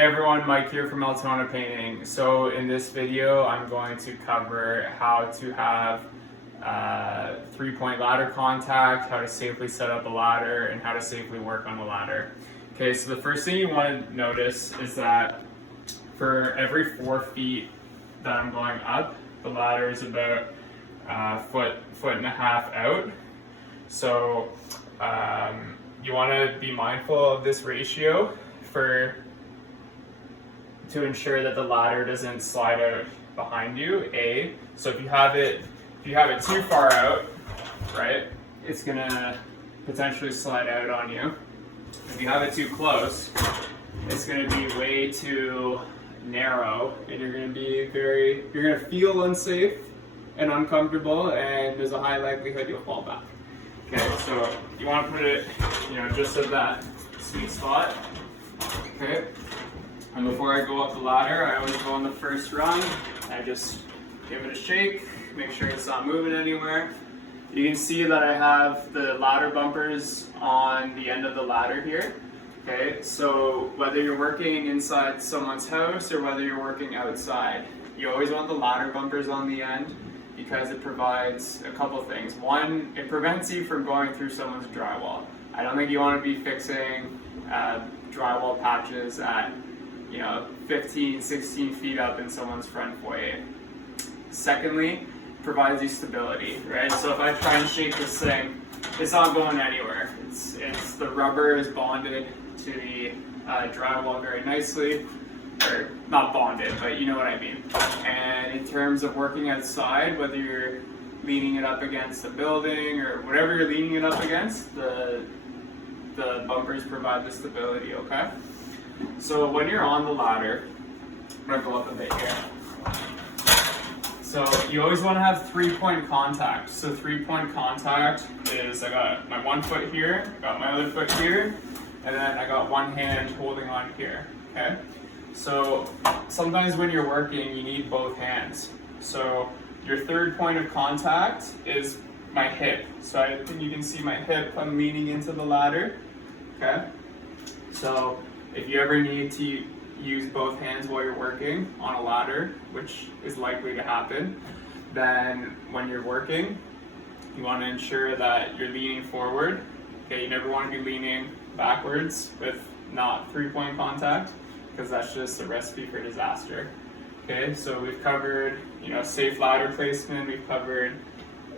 Hey everyone, Mike here from Altona Painting. So in this video, I'm going to cover how to have three-point ladder contact, how to safely set up a ladder, and how to safely work on the ladder. Okay, so the first thing you want to notice is that for every 4 feet that I'm going up, the ladder is about foot and a half out. So you want to be mindful of this ratio to ensure that the ladder doesn't slide out behind you. So if you have it too far out, right, it's gonna potentially slide out on you. If you have it too close, it's gonna be way too narrow, and you're gonna feel unsafe and uncomfortable, and there's a high likelihood you'll fall back. Okay, so you want to put it, just at that sweet spot. Okay. And before I go up the ladder, I always go on the first rung. I just give it a shake, make sure it's not moving anywhere. You can see that I have the ladder bumpers on the end of the ladder here. Okay, so whether you're working inside someone's house or whether you're working outside, you always want the ladder bumpers on the end because it provides a couple things. One, it prevents you from going through someone's drywall. I don't think you want to be fixing drywall patches at 15, 16 feet up in someone's front foyer. Secondly, provides you stability, right? So if I try and shake this thing, it's not going anywhere. It's the rubber is bonded to the drywall very nicely, or not bonded, but you know what I mean. And in terms of working outside, whether you're leaning it up against a building or whatever you're leaning it up against, the bumpers provide the stability, okay? So when you're on the ladder, I'm going to go up a bit here. So you always want to have three-point contact. So three-point contact is I got my 1 foot here, I got my other foot here, and then I got one hand holding on here, okay? So sometimes when you're working, you need both hands. So your third point of contact is my hip. So I think you can see my hip, I'm leaning into the ladder, okay? So if you ever need to use both hands while you're working on a ladder, which is likely to happen, then when you're working, you want to ensure that you're leaning forward. Okay, you never want to be leaning backwards with not three-point contact, because that's just a recipe for disaster. Okay, so we've covered, safe ladder placement, we've covered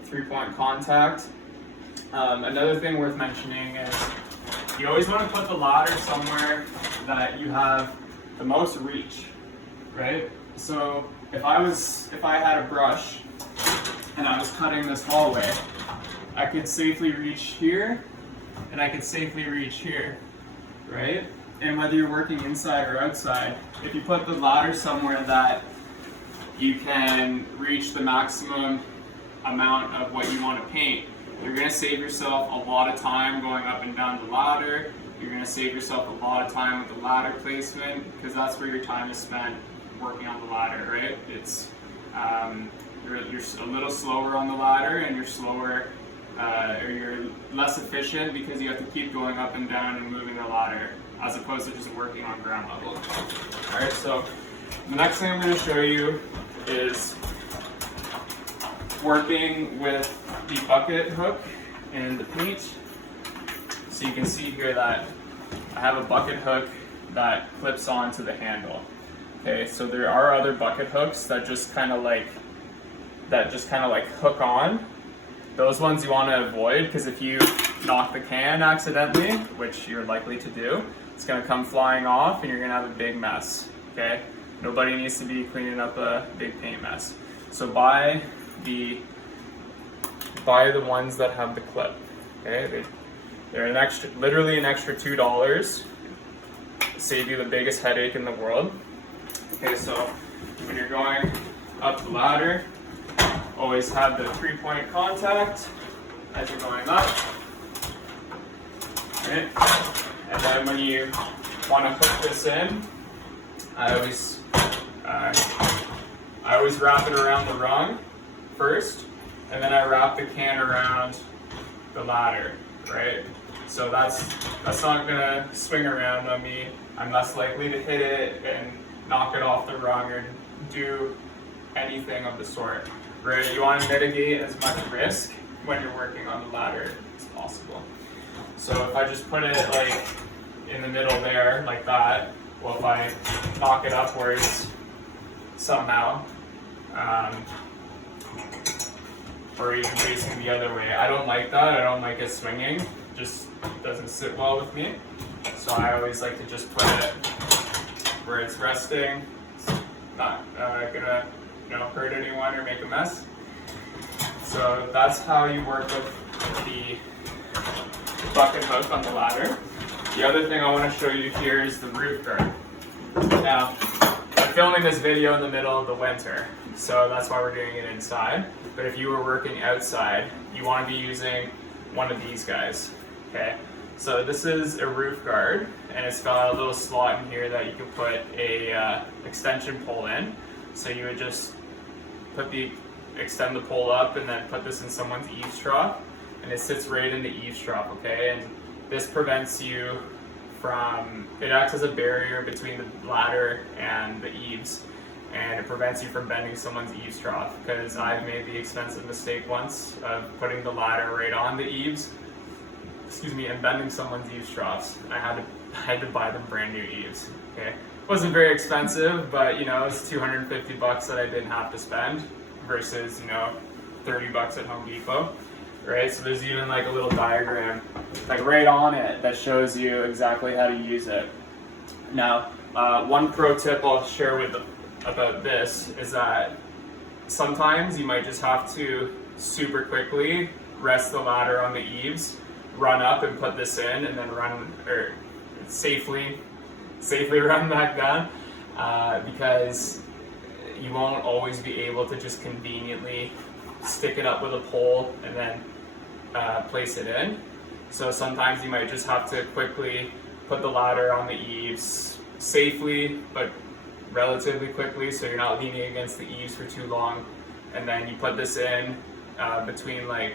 three-point contact. Another thing worth mentioning is you always want to put the ladder somewhere that you have the most reach, right? So if I had a brush and I was cutting this hallway, I could safely reach here and I could safely reach here, right? And whether you're working inside or outside, if you put the ladder somewhere that you can reach the maximum amount of what you want to paint, you're going to save yourself a lot of time going up and down the ladder. You're going to save yourself a lot of time with the ladder placement, because that's where your time is spent working on the ladder, right? It's you're a little slower on the ladder, and you're slower or you're less efficient because you have to keep going up and down and moving the ladder as opposed to just working on ground level. All right, so the next thing I'm going to show you is working with the bucket hook and the paint. So you can see here that I have a bucket hook that clips onto the handle. Okay, so there are other bucket hooks that just kind of like hook on. Those ones you want to avoid, because if you knock the can accidentally, which you're likely to do, it's going to come flying off and you're going to have a big mess. Okay, nobody needs to be cleaning up a big paint mess. So buy the ones that have the clip. Okay, they're literally an extra $2. Save you the biggest headache in the world. Okay, so when you're going up the ladder, always have the three-point contact as you're going up. Okay, and then when you want to hook this in, I always wrap it around the rung first, and then I wrap the can around the ladder, right? So that's not gonna swing around on me. I'm less likely to hit it and knock it off the rung or do anything of the sort. Right? You want to mitigate as much risk when you're working on the ladder as possible. So if I just put it like in the middle there, like that, well, if I knock it upwards somehow, or even facing the other way, I don't like that. I don't like it swinging. Just doesn't sit well with me. So I always like to just put it where it's resting. It's not gonna, hurt anyone or make a mess. So that's how you work with the bucket hook on the ladder. The other thing I want to show you here is the roof guard. Now, I'm filming this video in the middle of the winter, so that's why we're doing it inside. But if you were working outside, you want to be using one of these guys. Okay, so this is a roof guard, and it's got a little slot in here that you can put a extension pole in. So you would just extend the pole up and then put this in someone's eaves trough, and it sits right in the eaves trough, okay? And this prevents you from, it acts as a barrier between the ladder and the eaves, and it prevents you from bending someone's eaves trough, because I've made the expensive mistake once of putting the ladder right on the eaves, and bending someone's eaves troughs. I had to buy them brand new eaves, okay? It wasn't very expensive, but it was $250 that I didn't have to spend versus, $30 at Home Depot, right? So there's even like a little diagram, like right on it, that shows you exactly how to use it. Now, one pro tip I'll share about this is that sometimes you might just have to super quickly rest the ladder on the eaves, run up and put this in, and then safely run back down, because you won't always be able to just conveniently stick it up with a pole and then place it in. So sometimes you might just have to quickly put the ladder on the eaves safely, but relatively quickly, so you're not leaning against the eaves for too long. And then you put this in between, like,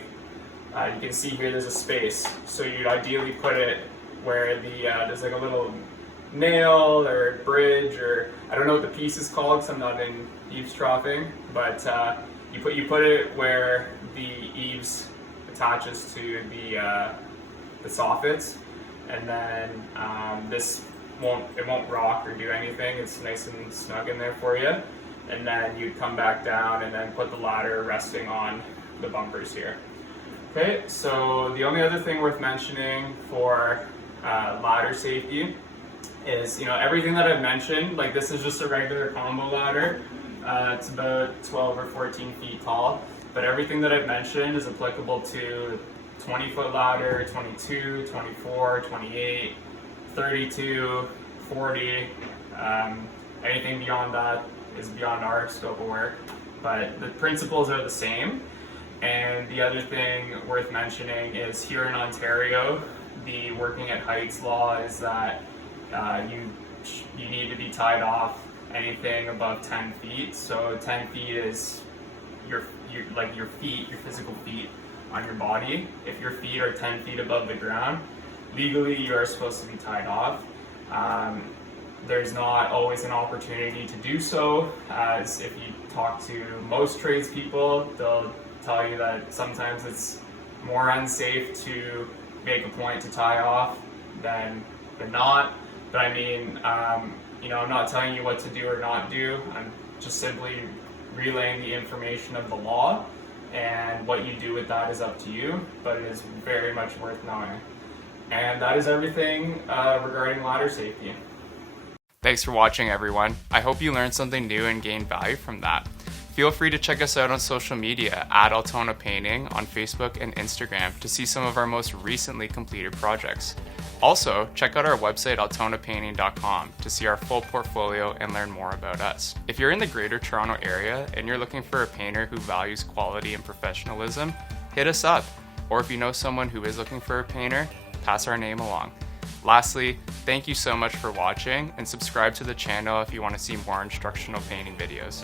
you can see here there's a space. So you'd ideally put it where there's like a little nail or bridge, or I don't know what the piece is called because I'm not in eaves troughing, but you put it where the eaves attaches to the soffits, and then this won't rock or do anything. It's nice and snug in there for you. And then you'd come back down and then put the ladder resting on the bumpers here. Okay, so the only other thing worth mentioning for ladder safety is, everything that I've mentioned, like this is just a regular combo ladder. It's about 12 or 14 feet tall, but everything that I've mentioned is applicable to 20-foot ladder, 22, 24, 28, 32, 40. Anything beyond that is beyond our scope of work, but the principles are the same. And the other thing worth mentioning is here in Ontario, the working at heights law is that you need to be tied off anything above 10 feet. So 10 feet is your feet, your physical feet on your body. If your feet are 10 feet above the ground, legally you are supposed to be tied off. There's not always an opportunity to do so, as if you talk to most tradespeople, they'll tell you that sometimes it's more unsafe to make a point to tie off than not. But I mean, I'm not telling you what to do or not do. I'm just simply relaying the information of the law, and what you do with that is up to you, but it is very much worth knowing. And that is everything regarding ladder safety. Thanks for watching, everyone. I hope you learned something new and gained value from that. Feel free to check us out on social media at Altona Painting on Facebook and Instagram to see some of our most recently completed projects. Also, check out our website altonapainting.com to see our full portfolio and learn more about us. If you're in the Greater Toronto area and you're looking for a painter who values quality and professionalism, hit us up. Or if you know someone who is looking for a painter, pass our name along. Lastly, thank you so much for watching, and subscribe to the channel if you want to see more instructional painting videos.